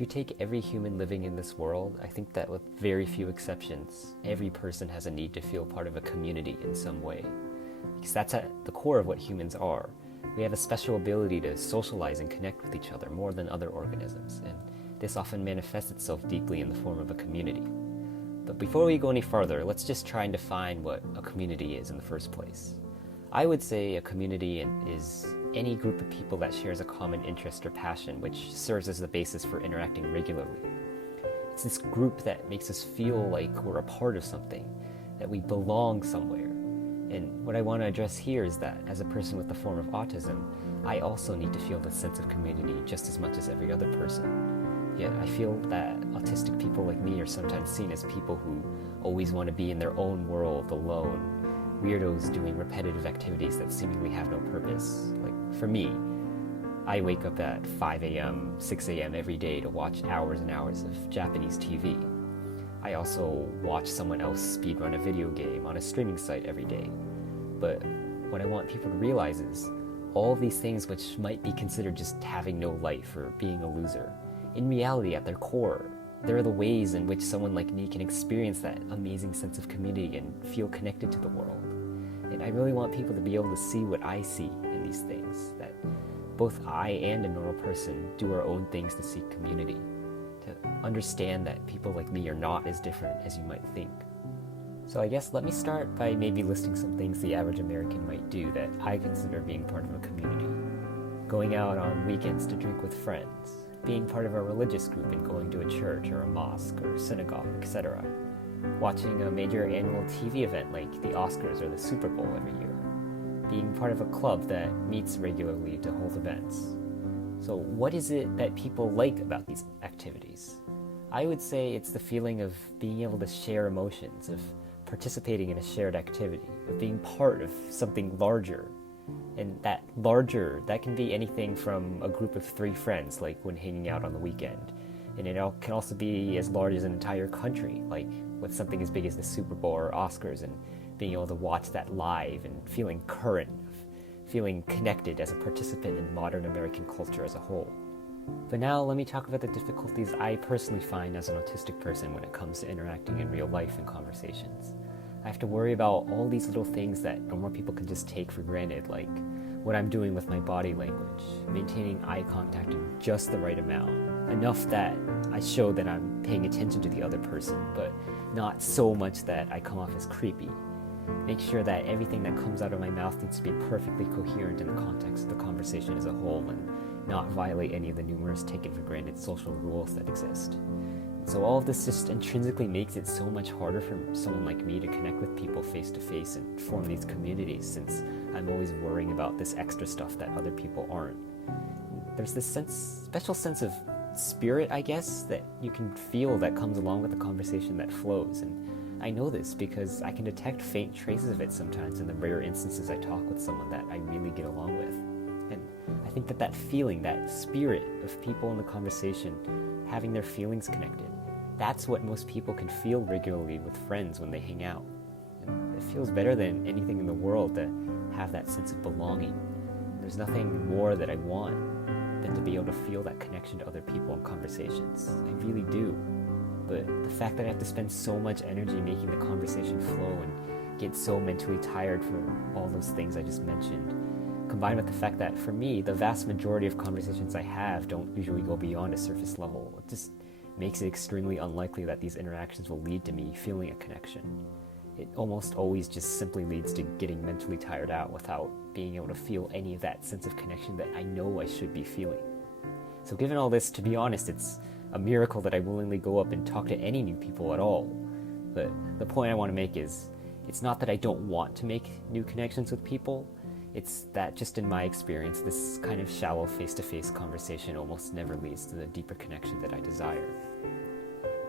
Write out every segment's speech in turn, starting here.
If you take every human living in this world, I think that with very few exceptions, every person has a need to feel part of a community in some way. Because that's at the core of what humans are. We have a special ability to socialize and connect with each other more than other organisms, and this often manifests itself deeply in the form of a community. But before we go any farther, let's just try and define what a community is in the first place. I would say a community is any group of people that shares a common interest or passion, which serves as the basis for interacting regularly. It's this group that makes us feel like we're a part of something, that we belong somewhere. And what I want to address here is that as a person with a form of autism, I also need to feel this sense of community just as much as every other person. Yet I feel that autistic people like me are sometimes seen as people who always want to be in their own world alone, weirdos doing repetitive activities that seemingly have no purpose. Like, for me, I wake up at 5 a.m., 6 a.m. every day to watch hours and hours of Japanese TV. I also watch someone else speedrun a video game on a streaming site every day. But what I want people to realize is, all of these things which might be considered just having no life or being a loser, in reality, at their core, they're the ways in which someone like me can experience that amazing sense of community and feel connected to the world. And I really want people to be able to see what I see in these things, that both I and a normal person do our own things to seek community, to understand that people like me are not as different as you might think. So I guess let me start by maybe listing some things the average American might do that I consider being part of a community. Going out on weekends to drink with friends, being part of a religious group and going to a church or a mosque or synagogue, etc. Watching a major annual TV event like the Oscars or the Super Bowl every year. Being part of a club that meets regularly to hold events. So what is it that people like about these activities? I would say it's the feeling of being able to share emotions, of participating in a shared activity, of being part of something larger. And that larger, that can be anything from a group of 3 friends, like when hanging out on the weekend. And it can also be as large as an entire country, like with something as big as the Super Bowl or Oscars, and being able to watch that live and feeling current, feeling connected as a participant in modern American culture as a whole. But now let me talk about the difficulties I personally find as an autistic person when it comes to interacting in real life and conversations. I have to worry about all these little things that normal people can just take for granted, like what I'm doing with my body language, maintaining eye contact in just the right amount, enough that I show that I'm paying attention to the other person, but not so much that I come off as creepy. Make sure that everything that comes out of my mouth needs to be perfectly coherent in the context of the conversation as a whole and not violate any of the numerous taken for granted social rules that exist. So all of this just intrinsically makes it so much harder for someone like me to connect with people face to face and form these communities, since I'm always worrying about this extra stuff that other people aren't. There's this special sense of spirit, I guess, that you can feel that comes along with the conversation that flows, and I know this because I can detect faint traces of it sometimes in the rare instances I talk with someone that I really get along with. And I think that feeling, that spirit of people in the conversation having their feelings connected, that's what most people can feel regularly with friends when they hang out. And it feels better than anything in the world to have that sense of belonging. There's nothing more that I want than to be able to feel that connection to other people in conversations. I really do. But the fact that I have to spend so much energy making the conversation flow and get so mentally tired from all those things I just mentioned, combined with the fact that for me, the vast majority of conversations I have don't usually go beyond a surface level, it just makes it extremely unlikely that these interactions will lead to me feeling a connection. It almost always just simply leads to getting mentally tired out without being able to feel any of that sense of connection that I know I should be feeling. So given all this, to be honest, it's a miracle that I willingly go up and talk to any new people at all. But the point I want to make is, it's not that I don't want to make new connections with people, it's that just in my experience, this kind of shallow face-to-face conversation almost never leads to the deeper connection that I desire.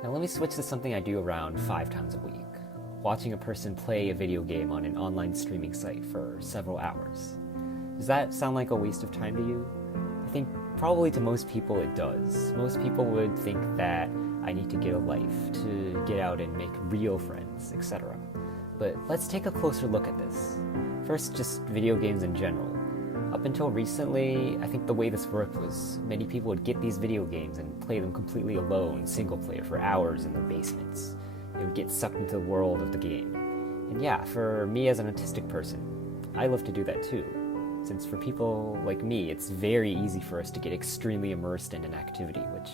Now let me switch to something I do around 5 times a week. Watching a person play a video game on an online streaming site for several hours. Does that sound like a waste of time to you? I think probably to most people it does. Most people would think that I need to get a life, to get out and make real friends, etc. But let's take a closer look at this. First, just video games in general. Up until recently, I think the way this worked was many people would get these video games and play them completely alone, single player, for hours in their basements. They would get sucked into the world of the game. And yeah, for me as an autistic person, I love to do that too. Since for people like me, it's very easy for us to get extremely immersed in an activity, which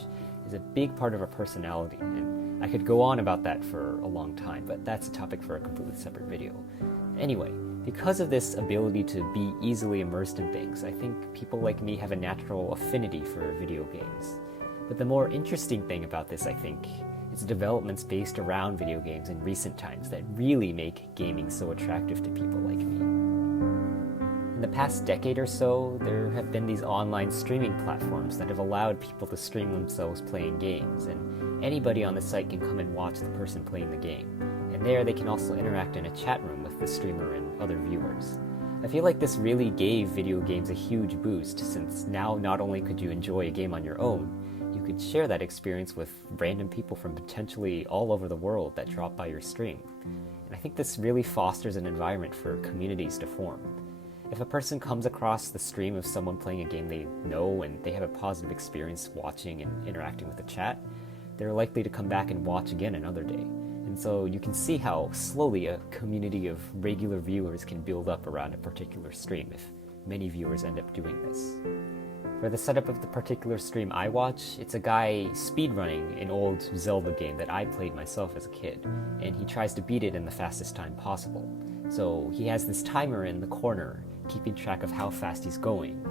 is a big part of our personality. And I could go on about that for a long time, but that's a topic for a completely separate video. Anyway, because of this ability to be easily immersed in things, I think people like me have a natural affinity for video games. But the more interesting thing about this, I think, is the developments based around video games in recent times that really make gaming so attractive to people like me. In the past decade or so, there have been these online streaming platforms that have allowed people to stream themselves playing games, and anybody on the site can come and watch the person playing the game. And there they can also interact in a chat room with the streamer and other viewers. I feel like this really gave video games a huge boost, since now not only could you enjoy a game on your own, you could share that experience with random people from potentially all over the world that drop by your stream. And I think this really fosters an environment for communities to form. If a person comes across the stream of someone playing a game they know and they have a positive experience watching and interacting with the chat, they're likely to come back and watch again another day. And so you can see how slowly a community of regular viewers can build up around a particular stream if many viewers end up doing this. For the setup of the particular stream I watch, it's a guy speedrunning an old Zelda game that I played myself as a kid, and he tries to beat it in the fastest time possible. So he has this timer in the corner, keeping track of how fast he's going,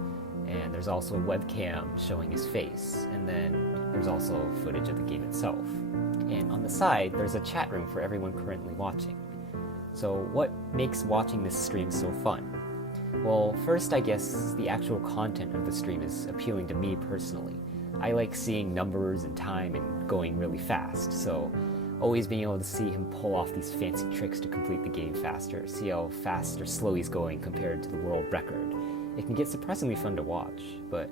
and there's also a webcam showing his face, and then there's also footage of the game itself. And on the side, there's a chat room for everyone currently watching. So what makes watching this stream so fun? Well, first I guess the actual content of the stream is appealing to me personally. I like seeing numbers and time and going really fast, so always being able to see him pull off these fancy tricks to complete the game faster, see how fast or slow he's going compared to the world record. It can get surprisingly fun to watch, but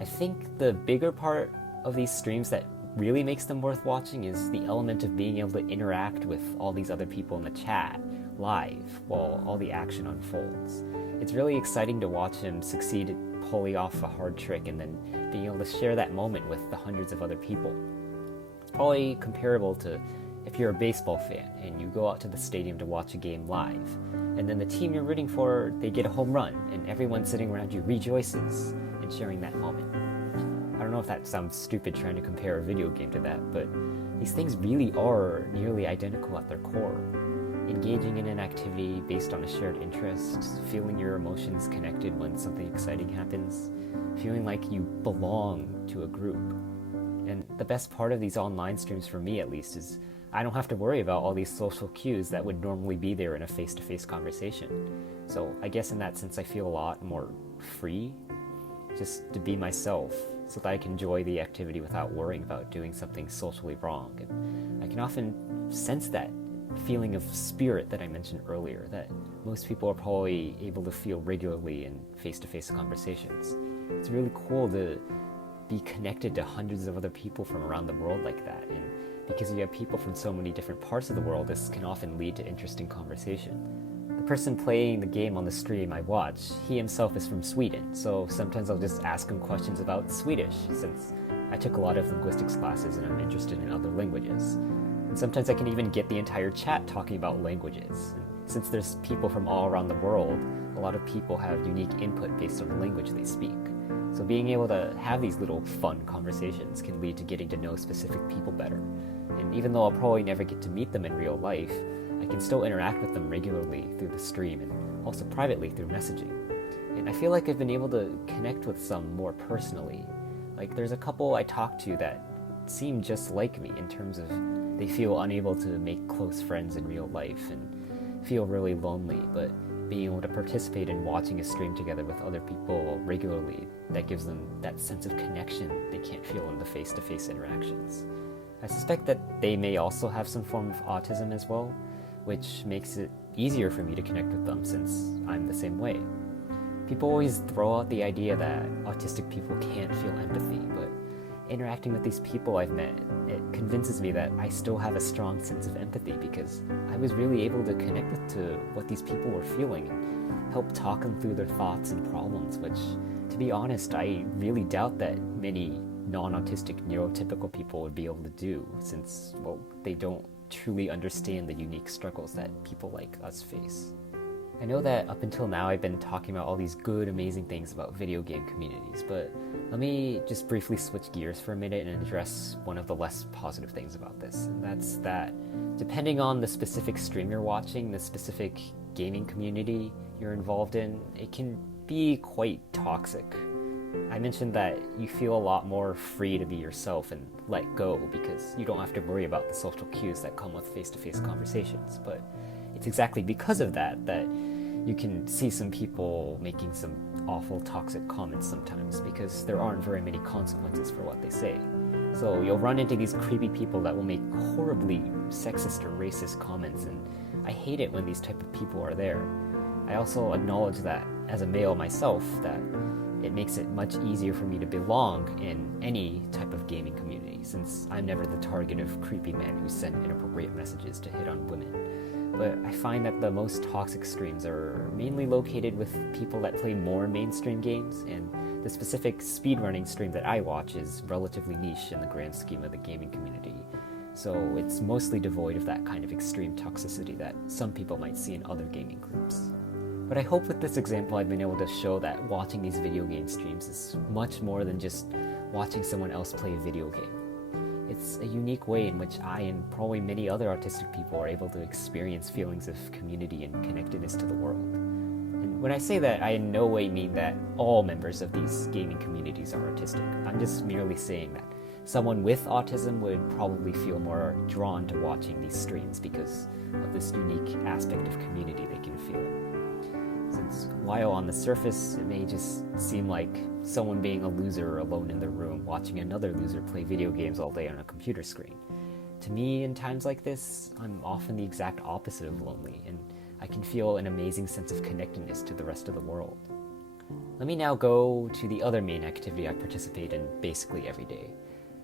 I think the bigger part of these streams that really makes them worth watching is the element of being able to interact with all these other people in the chat live while all the action unfolds. It's really exciting to watch him succeed at pulling off a hard trick and then being able to share that moment with the hundreds of other people. It's probably comparable to if you're a baseball fan and you go out to the stadium to watch a game live, and then the team you're rooting for, they get a home run, and everyone sitting around you rejoices in sharing that moment. I don't know if that sounds stupid trying to compare a video game to that, but these things really are nearly identical at their core. Engaging in an activity based on a shared interest, feeling your emotions connected when something exciting happens, feeling like you belong to a group. And the best part of these online streams, for me at least, is I don't have to worry about all these social cues that would normally be there in a face-to-face conversation. So I guess in that sense I feel a lot more free just to be myself so that I can enjoy the activity without worrying about doing something socially wrong. And I can often sense that feeling of spirit that I mentioned earlier that most people are probably able to feel regularly in face-to-face conversations. It's really cool to be connected to hundreds of other people from around the world like that, and because you have people from so many different parts of the world, this can often lead to interesting conversation. The person playing the game on the stream I watch, he himself is from Sweden, so sometimes I'll just ask him questions about Swedish, since I took a lot of linguistics classes and I'm interested in other languages. And sometimes I can even get the entire chat talking about languages. And since there's people from all around the world, a lot of people have unique input based on the language they speak. So being able to have these little fun conversations can lead to getting to know specific people better. And even though I'll probably never get to meet them in real life, I can still interact with them regularly through the stream and also privately through messaging. And I feel like I've been able to connect with some more personally. Like there's a couple I talked to that seem just like me in terms of they feel unable to make close friends in real life and feel really lonely, but being able to participate in watching a stream together with other people regularly, that gives them that sense of connection they can't feel in the face-to-face interactions. I suspect that they may also have some form of autism as well, which makes it easier for me to connect with them since I'm the same way. People always throw out the idea that autistic people can't feel empathy, but interacting with these people I've met, it convinces me that I still have a strong sense of empathy because I was really able to connect to what these people were feeling. help talk them through their thoughts and problems, which, to be honest, I really doubt that many non-autistic neurotypical people would be able to do, since, well, they don't truly understand the unique struggles that people like us face. I know that up until now I've been talking about all these good, amazing things about video game communities, but let me just briefly switch gears for a minute and address one of the less positive things about this, and that's that depending on the specific stream you're watching, the specific gaming community you're involved in, it can be quite toxic. I mentioned that you feel a lot more free to be yourself and let go because you don't have to worry about the social cues that come with face-to-face conversations, but it's exactly because of that you can see some people making some awful toxic comments sometimes because there aren't very many consequences for what they say. So you'll run into these creepy people that will make horribly sexist or racist comments, and I hate it when these type of people are there. I also acknowledge that as a male myself, that it makes it much easier for me to belong in any type of gaming community, since I'm never the target of creepy men who send inappropriate messages to hit on women. But I find that the most toxic streams are mainly located with people that play more mainstream games, and the specific speedrunning stream that I watch is relatively niche in the grand scheme of the gaming community. So it's mostly devoid of that kind of extreme toxicity that some people might see in other gaming groups. But I hope with this example I've been able to show that watching these video game streams is much more than just watching someone else play a video game. It's a unique way in which I and probably many other autistic people are able to experience feelings of community and connectedness to the world. And when I say that, I in no way mean that all members of these gaming communities are autistic. I'm just merely saying that someone with autism would probably feel more drawn to watching these streams because of this unique aspect of community they can feel. Since while on the surface it may just seem like someone being a loser alone in their room watching another loser play video games all day on a computer screen, to me in times like this, I'm often the exact opposite of lonely, and I can feel an amazing sense of connectedness to the rest of the world. Let me now go to the other main activity I participate in basically every day,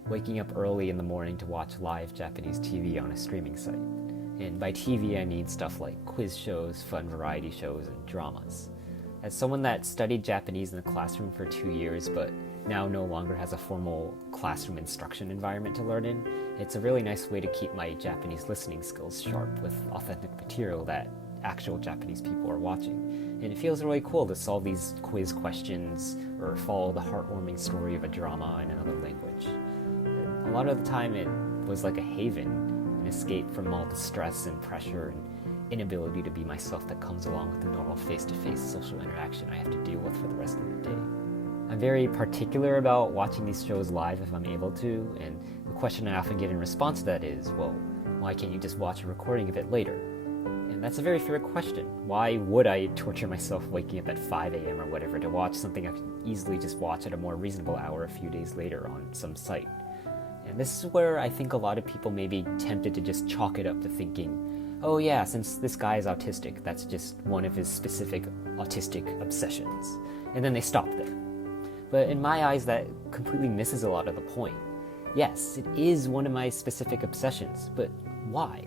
waking up early in the morning to watch live Japanese TV on a streaming site. And by TV, I mean stuff like quiz shows, fun variety shows, and dramas. As someone that studied Japanese in the classroom for 2 years, but now no longer has a formal classroom instruction environment to learn in, it's a really nice way to keep my Japanese listening skills sharp with authentic material that actual Japanese people are watching. And it feels really cool to solve these quiz questions or follow the heartwarming story of a drama in another language. A lot of the time it was like a haven, an escape from all the stress and pressure and inability to be myself that comes along with the normal face-to-face social interaction I have to deal with for the rest of the day. I'm very particular about watching these shows live if I'm able to, and the question I often get in response to that is, well, why can't you just watch a recording of it later? And that's a very fair question. Why would I torture myself waking up at 5 a.m. or whatever to watch something I could easily just watch at a more reasonable hour a few days later on some site? And this is where I think a lot of people may be tempted to just chalk it up to thinking, oh yeah, since this guy is autistic, that's just one of his specific autistic obsessions. And then they stop there. But in my eyes, that completely misses a lot of the point. Yes, it is one of my specific obsessions, but why?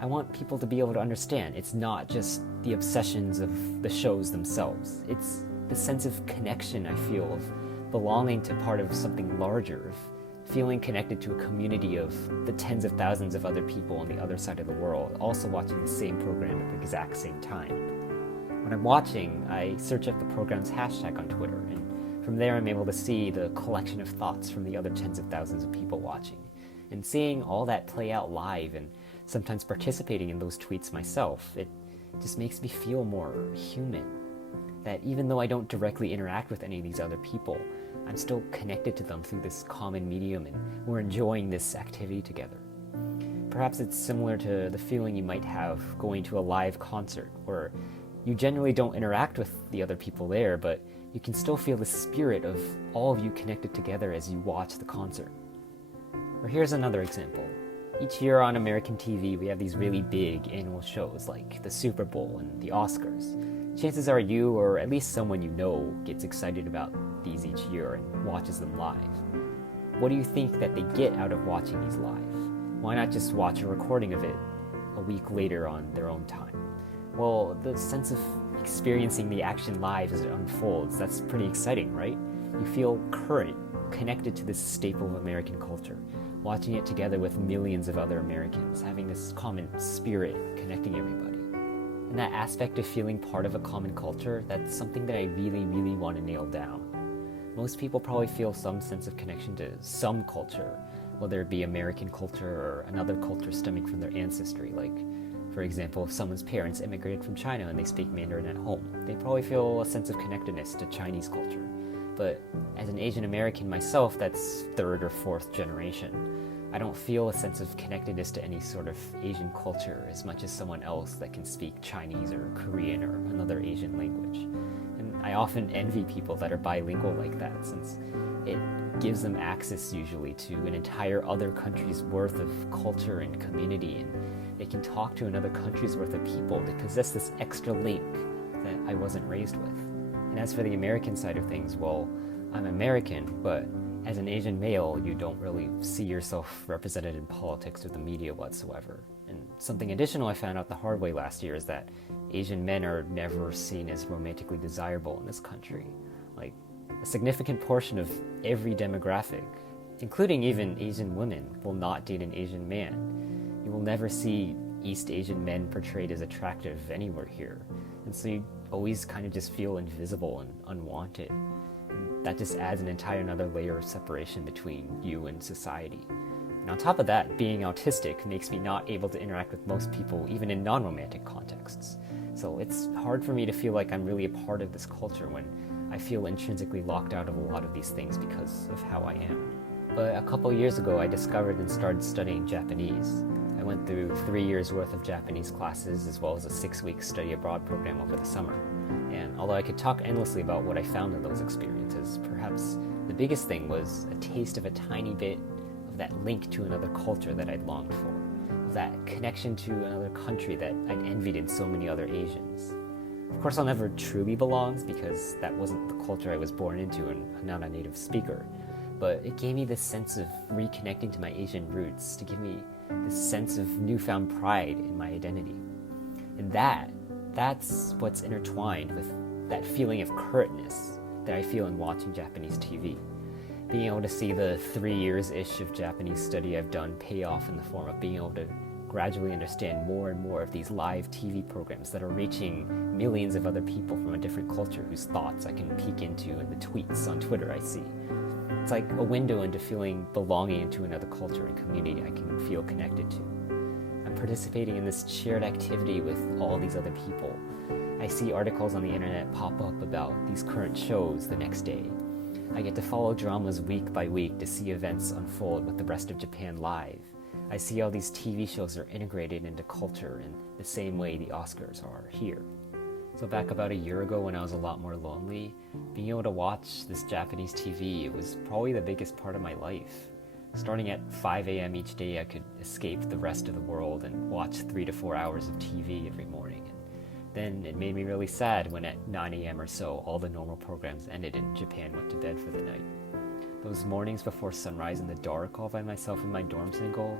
I want people to be able to understand it's not just the obsessions of the shows themselves. It's the sense of connection I feel of belonging to part of something larger, of feeling connected to a community of the tens of thousands of other people on the other side of the world, also watching the same program at the exact same time. When I'm watching, I search up the program's hashtag on Twitter, and from there I'm able to see the collection of thoughts from the other tens of thousands of people watching. And seeing all that play out live and sometimes participating in those tweets myself, it just makes me feel more human. That even though I don't directly interact with any of these other people, I'm still connected to them through this common medium and we're enjoying this activity together. Perhaps it's similar to the feeling you might have going to a live concert where you generally don't interact with the other people there, but you can still feel the spirit of all of you connected together as you watch the concert. Or here's another example. Each year on American TV, we have these really big annual shows like the Super Bowl and the Oscars. Chances are you, or at least someone you know, gets excited about these each year and watches them live. What do you think that they get out of watching these live? Why not just watch a recording of it a week later on their own time? Well, the sense of experiencing the action live as it unfolds. That's pretty exciting, right? You feel current, connected to this staple of American culture, watching it together with millions of other Americans, having this common spirit connecting everybody. And that aspect of feeling part of a common culture, that's something that I really, really want to nail down. Most people probably feel some sense of connection to some culture, whether it be American culture or another culture stemming from their ancestry. Like, for example, if someone's parents immigrated from China and they speak Mandarin at home, they probably feel a sense of connectedness to Chinese culture. But as an Asian American myself, that's third or fourth generation, I don't feel a sense of connectedness to any sort of Asian culture as much as someone else that can speak Chinese or Korean or another Asian language. And I often envy people that are bilingual like that, since it gives them access usually to an entire other country's worth of culture and community, and they can talk to another country's worth of people that possess this extra link that I wasn't raised with. And as for the American side of things, well, I'm American, but as an Asian male, you don't really see yourself represented in politics or the media whatsoever. And something additional I found out the hard way last year is that Asian men are never seen as romantically desirable in this country. Like, a significant portion of every demographic, including even Asian women, will not date an Asian man. You will never see East Asian men portrayed as attractive anywhere here. And so you always kind of just feel invisible and unwanted. And that just adds an entire another layer of separation between you and society. And on top of that, being autistic makes me not able to interact with most people, even in non-romantic contexts. So it's hard for me to feel like I'm really a part of this culture when I feel intrinsically locked out of a lot of these things because of how I am. But a couple years ago, I discovered and started studying Japanese. I went through 3 years worth of Japanese classes, as well as a 6-week study abroad program over the summer. And although I could talk endlessly about what I found in those experiences, perhaps the biggest thing was a taste of a tiny bit of that link to another culture that I'd longed for, of that connection to another country that I'd envied in so many other Asians. Of course, I'll never truly belong because that wasn't the culture I was born into and I'm not a native speaker. But it gave me this sense of reconnecting to my Asian roots, to give me this sense of newfound pride in my identity. And that's what's intertwined with that feeling of currentness that I feel in watching Japanese TV. Being able to see the 3 years-ish of Japanese study I've done pay off in the form of being able to gradually understand more and more of these live TV programs that are reaching millions of other people from a different culture whose thoughts I can peek into in the tweets on Twitter I see. It's like a window into feeling belonging into another culture and community I can feel connected to. I'm participating in this shared activity with all these other people. I see articles on the internet pop up about these current shows the next day. I get to follow dramas week by week to see events unfold with the rest of Japan live. I see how these TV shows are integrated into culture in the same way the Oscars are here. So back about a year ago when I was a lot more lonely, being able to watch this Japanese TV, it was probably the biggest part of my life. Starting at 5 a.m. each day, I could escape the rest of the world and watch 3 to 4 hours of TV every morning. And then it made me really sad when at 9 a.m. or so, all the normal programs ended and Japan went to bed for the night. Those mornings before sunrise in the dark all by myself in my dorm single,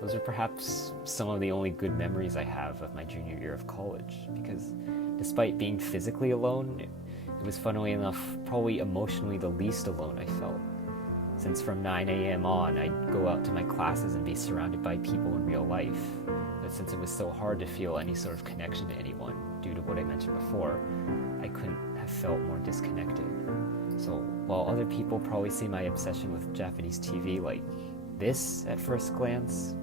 those are perhaps some of the only good memories I have of my junior year of college, because despite being physically alone, it was funnily enough probably emotionally the least alone I felt. Since from 9 a.m. on, I'd go out to my classes and be surrounded by people in real life. But since it was so hard to feel any sort of connection to anyone, due to what I mentioned before, I couldn't have felt more disconnected. So while other people probably see my obsession with Japanese TV like this at first glance,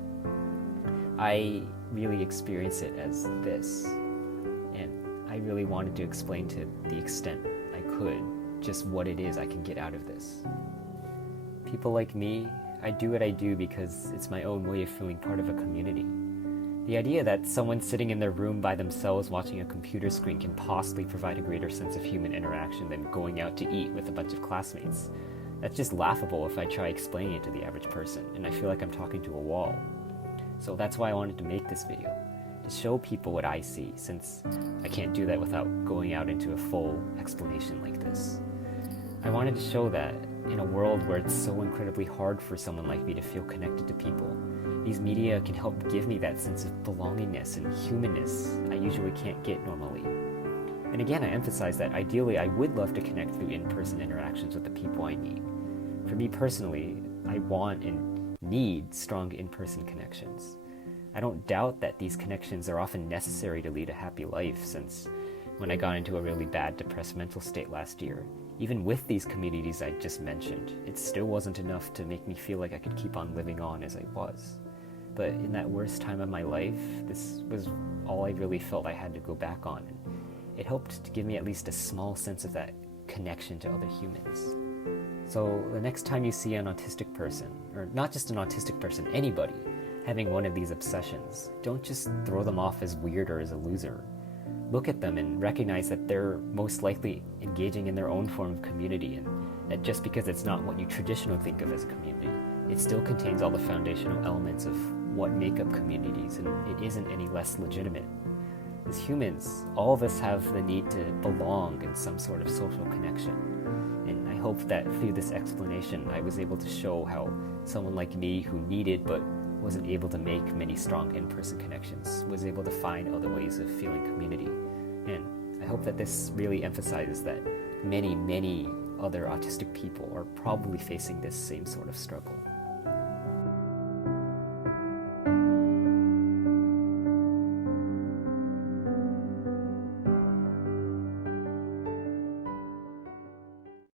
I really experience it as this. And I really wanted to explain to the extent I could just what it is I can get out of this. People like me, I do what I do because it's my own way of feeling part of a community. The idea that someone sitting in their room by themselves watching a computer screen can possibly provide a greater sense of human interaction than going out to eat with a bunch of classmates, that's just laughable if I try explaining it to the average person, and I feel like I'm talking to a wall. So that's why I wanted to make this video, to show people what I see, since I can't do that without going out into a full explanation like this. I wanted to show that in a world where it's so incredibly hard for someone like me to feel connected to people, these media can help give me that sense of belongingness and humanness I usually can't get normally. And again, I emphasize that ideally I would love to connect through in-person interactions with the people I meet. For me personally, I want and need strong in-person connections. I don't doubt that these connections are often necessary to lead a happy life, since when I got into a really bad depressed mental state last year, even with these communities I just mentioned, it still wasn't enough to make me feel like I could keep on living on as I was. But in that worst time of my life, this was all I really felt I had to go back on. It helped to give me at least a small sense of that connection to other humans. So the next time you see an autistic person, or not just an autistic person, anybody, having one of these obsessions, don't just throw them off as weird or as a loser. Look at them and recognize that they're most likely engaging in their own form of community, and that just because it's not what you traditionally think of as a community, it still contains all the foundational elements of what make up communities, and it isn't any less legitimate. As humans, all of us have the need to belong in some sort of social connection. And I hope that through this explanation, I was able to show how someone like me who needed but wasn't able to make many strong in-person connections was able to find other ways of feeling community. And I hope that this really emphasizes that many, many other autistic people are probably facing this same sort of struggle.